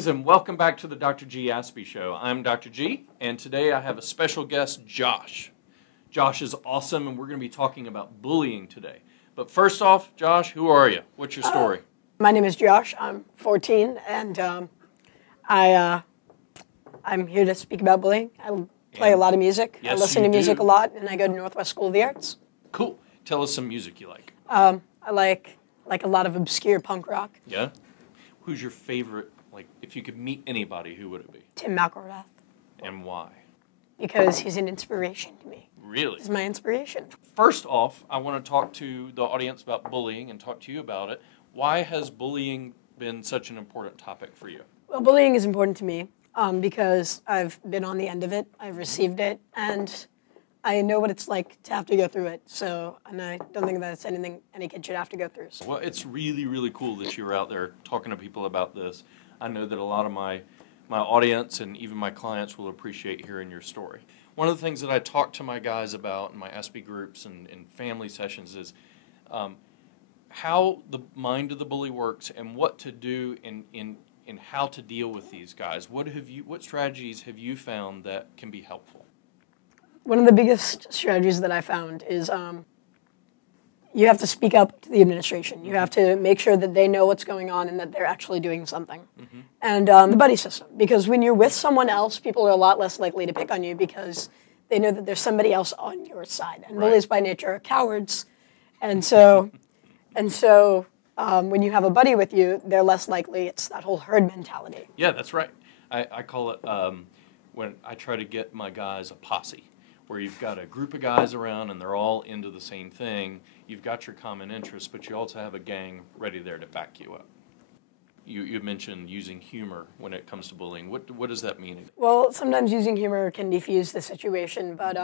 Greetings and welcome back to the Dr. G Aspie Show. I'm Dr. G, and today I have a special guest, Josh. Josh is awesome, and we're going to be talking about bullying today. But first off, Josh, who are you? What's your story? My name is Josh. I'm 14, and I'm here to speak about bullying. I play a lot of music. Yes, I listen to music do. a lot, and I go to Northwest School of the Arts. Cool. Tell us some music you like. I like a lot of obscure punk rock. Yeah? Who's your favorite, if you could meet anybody, who would it be? Tim McElrath. And why? Because he's an inspiration to me. Really? He's my inspiration. First off, I want to talk to the audience about bullying and talk to you about it. Why has bullying been such an important topic for you? Well, bullying is important to me because I've been on the end of it. I've received it, and I know what it's like to have to go through it. And I don't think that's anything any kid should have to go through. So. Well, it's really, really cool that you're out there talking to people about this. I know that a lot of my audience and even my clients will appreciate hearing your story. One of the things that I talk to my guys about in my Aspie groups and family sessions is how the mind of the bully works and what to do in how to deal with these guys. What strategies have you found that can be helpful? One of the biggest strategies that I found is you have to speak up to the administration. You have to make sure that they know what's going on and that they're actually doing something. Mm-hmm. And the buddy system, because when you're with someone else, people are a lot less likely to pick on you because they know that there's somebody else on your side. And bullies by nature are cowards. And so when you have a buddy with you, they're less likely. It's that whole herd mentality. Yeah, that's right. I call it, when I try to get my guys, a posse, where you've got a group of guys around and they're all into the same thing. You've got your common interests, but you also have a gang ready there to back you up. You mentioned using humor when it comes to bullying. What does that mean? Well, sometimes using humor can defuse the situation, but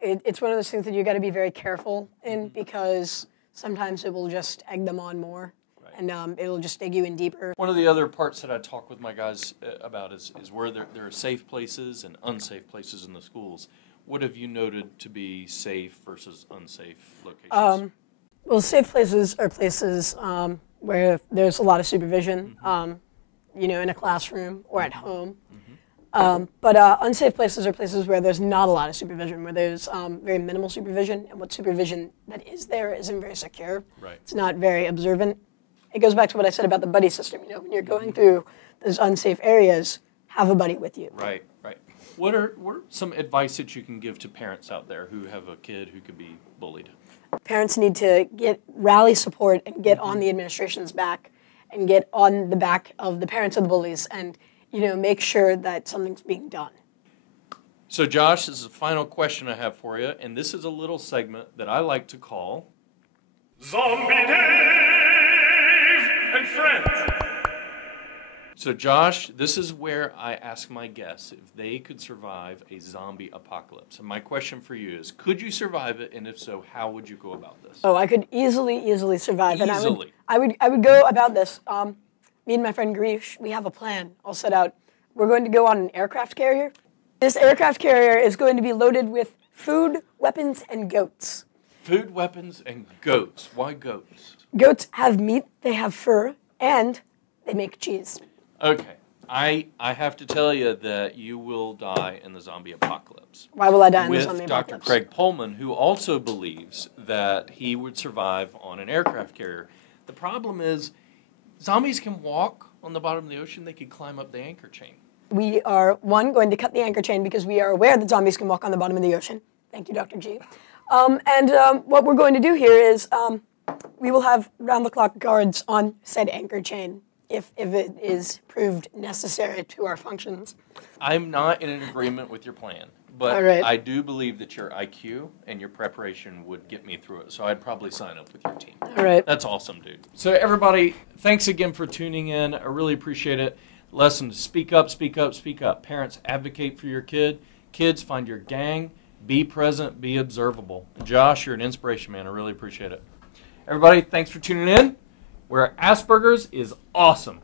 it's one of those things that you got to be very careful in because sometimes it will just egg them on more, and it'll just dig you in deeper. One of the other parts that I talk with my guys about is where there are safe places and unsafe places in the schools. What have you noted to be safe versus unsafe locations? Well, safe places are places where there's a lot of supervision, in a classroom or at home. But unsafe places are places where there's not a lot of supervision, where there's very minimal supervision, and what supervision that is there isn't very secure. Right. It's not very observant. It goes back to what I said about the buddy system. When you're going through those unsafe areas, have a buddy with you. Right. What are some advice that you can give to parents out there who have a kid who could be bullied? Parents need to rally support and get on the administration's back and get on the back of the parents of the bullies and, make sure that something's being done. So, Josh, this is the final question I have for you, and this is a little segment that I like to call Zombie Dave and Friends. So, Josh, this is where I ask my guests if they could survive a zombie apocalypse. And my question for you is, could you survive it? And if so, how would you go about this? Oh, I could easily survive. Easily? And I would go about this. Me and my friend Grish, we have a plan all set out. We're going to go on an aircraft carrier. This aircraft carrier is going to be loaded with food, weapons, and goats. Food, weapons, and goats. Why goats? Goats have meat, they have fur, and they make cheese. Okay, I have to tell you that you will die in the zombie apocalypse. Why will I die in the zombie apocalypse? With Dr. Craig Pullman, who also believes that he would survive on an aircraft carrier. The problem is, zombies can walk on the bottom of the ocean. They could climb up the anchor chain. We are, going to cut the anchor chain because we are aware that zombies can walk on the bottom of the ocean. Thank you, Dr. G. What we're going to do here is we will have round-the-clock guards on said anchor chain. If it is proved necessary to our functions. I'm not in agreement with your plan, but I do believe that your IQ and your preparation would get me through it, so I'd probably sign up with your team. All right. That's awesome, dude. So everybody, thanks again for tuning in. I really appreciate it. Lesson, speak up, speak up, speak up. Parents, advocate for your kid. Kids, find your gang. Be present, be observable. Josh, you're an inspiration, man. I really appreciate it. Everybody, thanks for tuning in. Where Asperger's is awesome.